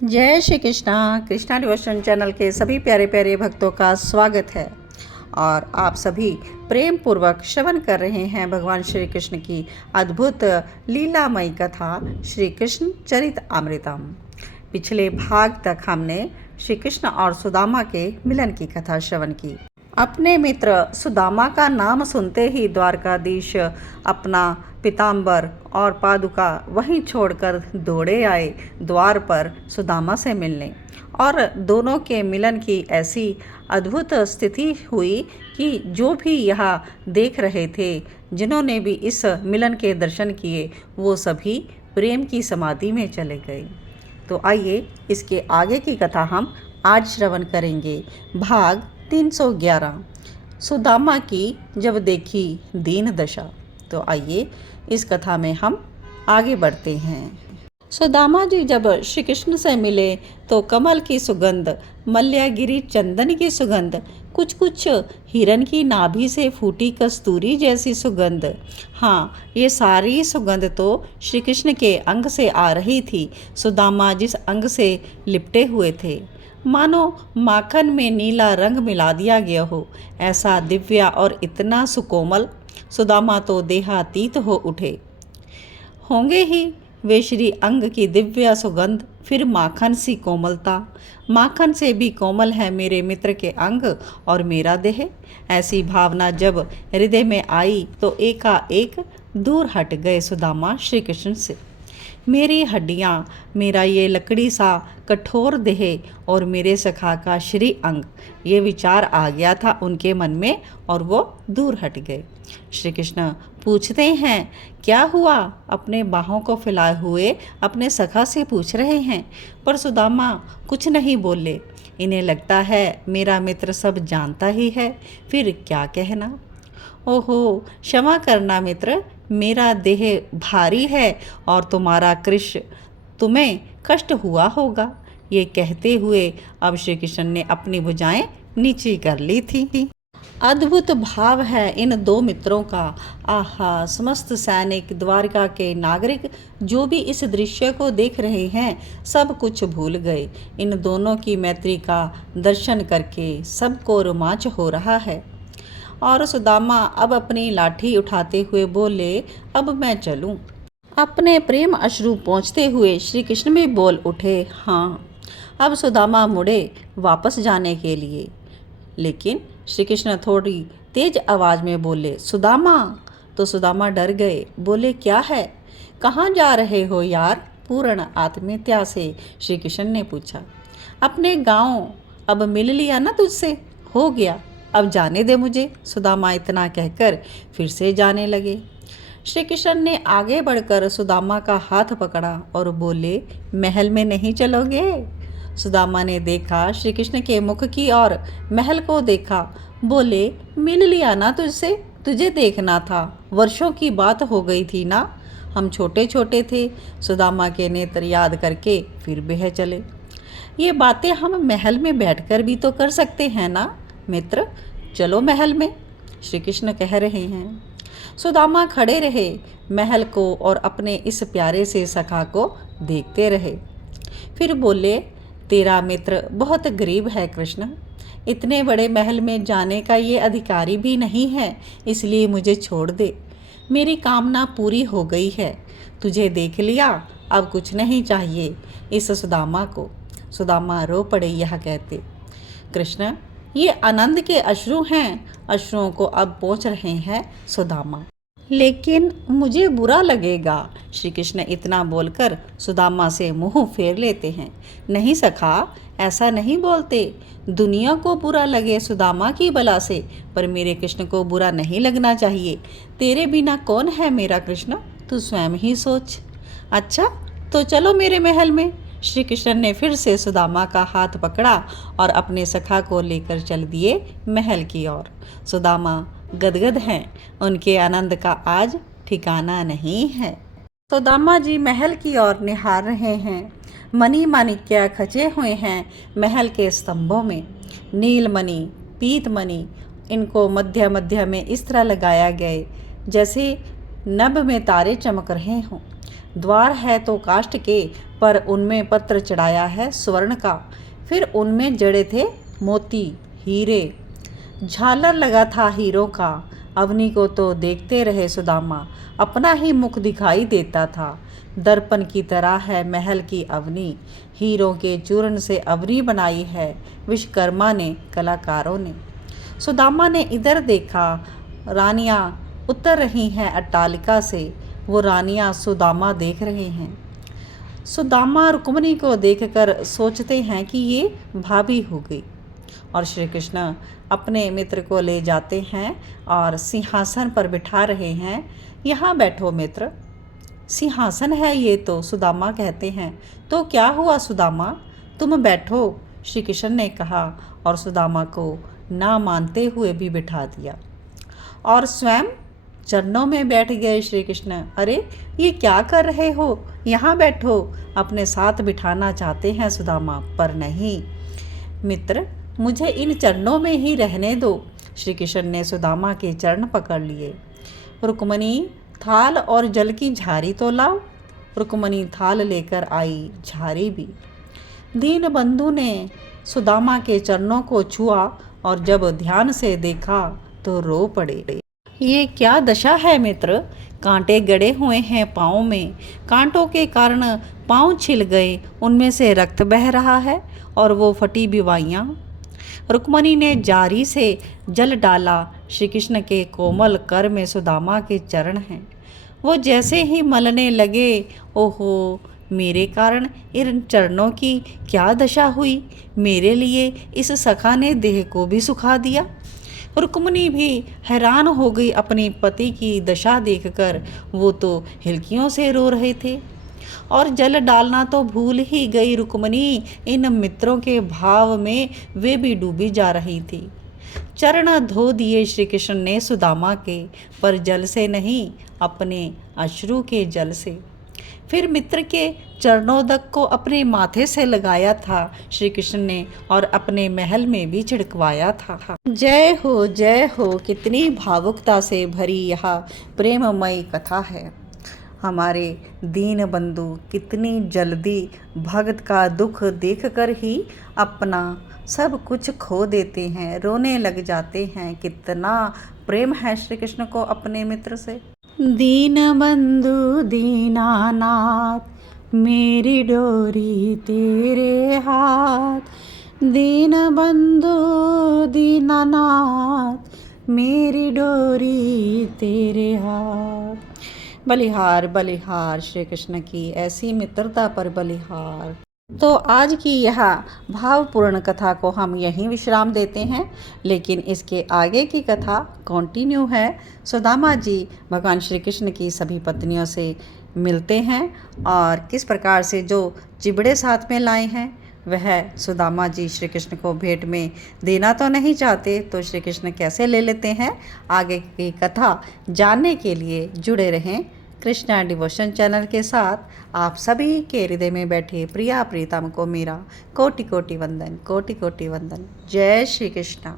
जय Shri Krishna. Krishna devotion channel के सभी प्यारे प्यारे भक्तों का स्वागत है और आप सभी प्रेम पूर्वक श्रवण कर रहे हैं भगवान श्री कृष्ण की अद्भुत लीलामयी कथा श्री कृष्ण चरित अमृतम। पिछले भाग तक हमने श्री कृष्ण और सुदामा के मिलन की कथा श्रवण की। अपने मित्र सुदामा का नाम सुनते ही द्वारकाधीश अपना पीताम्बर और पादुका वहीं छोड़कर दौड़े आए द्वार पर सुदामा से मिलने। और दोनों के मिलन की ऐसी अद्भुत स्थिति हुई कि जो भी यहाँ देख रहे थे, जिन्होंने भी इस मिलन के दर्शन किए, वो सभी प्रेम की समाधि में चले गए। तो आइए इसके आगे की कथा हम आज श्रवण करेंगे। भाग 311 सुदामा की जब देखी दीन दशा। तो आइए इस कथा में हम आगे बढ़ते हैं। सुदामा जी जब श्री कृष्ण से मिले तो कमल की सुगंध, मल्यागिरी चंदन की सुगंध, कुछ कुछ हिरन की नाभि से फूटी कस्तूरी जैसी सुगंध, हाँ ये सारी सुगंध तो श्री कृष्ण के अंग से आ रही थी। सुदामा जिस अंग से लिपटे हुए थे, मानो माखन में नीला रंग मिला दिया गया हो, ऐसा दिव्य और इतना सुकोमल। सुदामा तो देहातीत हो उठे होंगे ही वे श्री अंग की दिव्य सुगंध, फिर माखन सी कोमलता। माखन से भी कोमल है मेरे मित्र के अंग और मेरा देह। ऐसी भावना जब हृदय में आई तो एकाएक दूर हट गए सुदामा श्री कृष्ण से। मेरी हड्डियाँ, मेरा ये लकड़ी सा कठोर देह और मेरे सखा का श्री अंग, ये विचार आ गया था उनके मन में और वो दूर हट गए। श्री कृष्ण पूछते हैं, क्या हुआ? अपने बाहों को फैलाए हुए अपने सखा से पूछ रहे हैं, पर सुदामा कुछ नहीं बोले। इन्हें लगता है मेरा मित्र सब जानता ही है, फिर क्या कहना। ओहो, क्षमा करना मित्र, मेरा देह भारी है और तुम्हारा कृश, तुम्हें कष्ट हुआ होगा। ये कहते हुए अब श्री कृष्ण ने अपनी भुजाएं नीची कर ली थी। अद्भुत भाव है इन दो मित्रों का। आहा, समस्त सैनिक, द्वारका के नागरिक जो भी इस दृश्य को देख रहे हैं, सब कुछ भूल गए। इन दोनों की मैत्री का दर्शन करके सबको रोमांच हो रहा है। और सुदामा अब अपनी लाठी उठाते हुए बोले, अब मैं चलूं। अपने प्रेम अश्रु पहुँचते हुए श्री कृष्ण भी बोल उठे, हाँ। अब सुदामा मुड़े वापस जाने के लिए, लेकिन श्री कृष्ण थोड़ी तेज आवाज़ में बोले, सुदामा। तो सुदामा डर गए, बोले, क्या है? कहाँ जा रहे हो यार? पूर्ण आत्मीयता से श्री कृष्ण ने पूछा। अपने गाँव। अब मिल लिया ना तुझसे, हो गया, अब जाने दे मुझे। सुदामा इतना कहकर फिर से जाने लगे। श्री कृष्ण ने आगे बढ़कर सुदामा का हाथ पकड़ा और बोले, महल में नहीं चलोगे? सुदामा ने देखा श्री कृष्ण के मुख की और महल को देखा, बोले, मिल लिया ना तुझसे, तुझे देखना था, वर्षों की बात हो गई थी ना, हम छोटे छोटे थे। सुदामा के नेत्र याद करके फिर बह चले। ये बातें हम महल में बैठकर भी तो कर सकते हैं ना मित्र, चलो महल में, श्री कृष्ण कह रहे हैं। सुदामा खड़े रहे, महल को और अपने इस प्यारे से सखा को देखते रहे। फिर बोले, तेरा मित्र बहुत गरीब है कृष्ण, इतने बड़े महल में जाने का ये अधिकारी भी नहीं है, इसलिए मुझे छोड़ दे। मेरी कामना पूरी हो गई है, तुझे देख लिया, अब कुछ नहीं चाहिए इस सुदामा को। सुदामा रो पड़े यह कहते, कृष्ण ये आनंद के अश्रु हैं, अश्रुओं को अब पहुँच रहे हैं सुदामा, लेकिन मुझे बुरा लगेगा। श्री कृष्ण इतना बोलकर सुदामा से मुंह फेर लेते हैं। नहीं सखा, ऐसा नहीं बोलते, दुनिया को बुरा लगे सुदामा की बला से, पर मेरे कृष्ण को बुरा नहीं लगना चाहिए। तेरे बिना कौन है मेरा कृष्ण, तू स्वयं ही सोच। अच्छा तो चलो मेरे महल में। श्री कृष्ण ने फिर से सुदामा का हाथ पकड़ा और अपने सखा को लेकर चल दिए महल की ओर। सुदामा गदगद हैं, उनके आनंद का आज ठिकाना नहीं है। सुदामा जी महल की ओर निहार रहे हैं। मणि माणिक्य खचे हुए हैं महल के स्तंभों में, नीलमणि, पीतमणि, इनको मध्य मध्य में इस तरह लगाया गए जैसे नभ में तारे चमक रहे हों। द्वार है तो काष्ठ के, पर उनमें पत्र चढ़ाया है स्वर्ण का, फिर उनमें जड़े थे मोती हीरे, झालर लगा था हीरों का। अवनी को तो देखते रहे सुदामा, अपना ही मुख दिखाई देता था। दर्पण की तरह है महल की अवनी, हीरों के चूर्ण से अवनी बनाई है विश्वकर्मा ने, कलाकारों ने। सुदामा ने इधर देखा, रानियां उतर रही हैं अट्टालिका से। वो रानियां सुदामा देख रहे हैं। सुदामा रुक्मिणी को देखकर सोचते हैं कि ये भाभी हो गई, और श्री कृष्ण अपने मित्र को ले जाते हैं और सिंहासन पर बिठा रहे हैं। यहाँ बैठो मित्र। सिंहासन है ये तो, सुदामा कहते हैं। तो क्या हुआ सुदामा, तुम बैठो, श्री कृष्ण ने कहा, और सुदामा को ना मानते हुए भी बिठा दिया और स्वयं चरणों में बैठ गए श्री कृष्ण। अरे ये क्या कर रहे हो, यहाँ बैठो, अपने साथ बिठाना चाहते हैं सुदामा, पर नहीं मित्र, मुझे इन चरणों में ही रहने दो। श्री कृष्ण ने सुदामा के चरण पकड़ लिए। रुक्मिणी, थाल और जल की झारी तो लाओ। रुक्मिणी थाल लेकर आई, झारी भी। दीन बंधु ने सुदामा के चरणों को छुआ और जब ध्यान से देखा तो रो पड़े। ये क्या दशा है मित्र, कांटे गड़े हुए हैं पाँव में, कांटों के कारण पाँव छिल गए, उनमें से रक्त बह रहा है और वो फटी बिवाइयाँ। रुक्मिणी ने जारी से जल डाला। श्री कृष्ण के कोमल कर में सुदामा के चरण हैं। वो जैसे ही मलने लगे, ओहो मेरे कारण इन चरणों की क्या दशा हुई, मेरे लिए इस सखा ने देह को भी सुखा दिया। रुक्मिणी भी हैरान हो गई अपने पति की दशा देखकर। वो तो हिलकियों से रो रहे थे और जल डालना तो भूल ही गई रुक्मिणी। इन मित्रों के भाव में वे भी डूबी जा रही थी। चरण धो दिए श्री कृष्ण ने सुदामा के, पर जल से नहीं, अपने अश्रु के जल से। फिर मित्र के चरणोदक को अपने माथे से लगाया था श्री कृष्ण ने, और अपने महल में भी छिड़कवाया था। जय हो, कितनी भावुकता से भरी यह प्रेममयी कथा है। हमारे दीन बंधु कितनी जल्दी भक्त का दुख देखकर ही अपना सब कुछ खो देते हैं, रोने लग जाते हैं। कितना प्रेम है श्री कृष्ण को अपने मित्र से। दीन बंधु दीनानाथ, मेरी डोरी तेरे हाथ। दीन बंधु दीनानाथ, मेरी डोरी तेरे हाथ। बलिहार बलिहार, श्री कृष्ण की ऐसी मित्रता पर बलिहार। तो आज की यह भावपूर्ण कथा को हम यहीं विश्राम देते हैं, लेकिन इसके आगे की कथा कंटिन्यू है। सुदामा जी भगवान श्री कृष्ण की सभी पत्नियों से मिलते हैं और किस प्रकार से जो चिबड़े साथ में लाए हैं वह सुदामा जी श्री कृष्ण को भेंट में देना तो नहीं चाहते, तो श्री कृष्ण कैसे ले लेते हैं। आगे की कथा जानने के लिए जुड़े रहें कृष्णा डिवोशन चैनल के साथ। आप सभी के हृदय में बैठे प्रिया प्रीतम को मेरा कोटि कोटि वंदन, कोटि कोटि वंदन। जय श्री कृष्णा।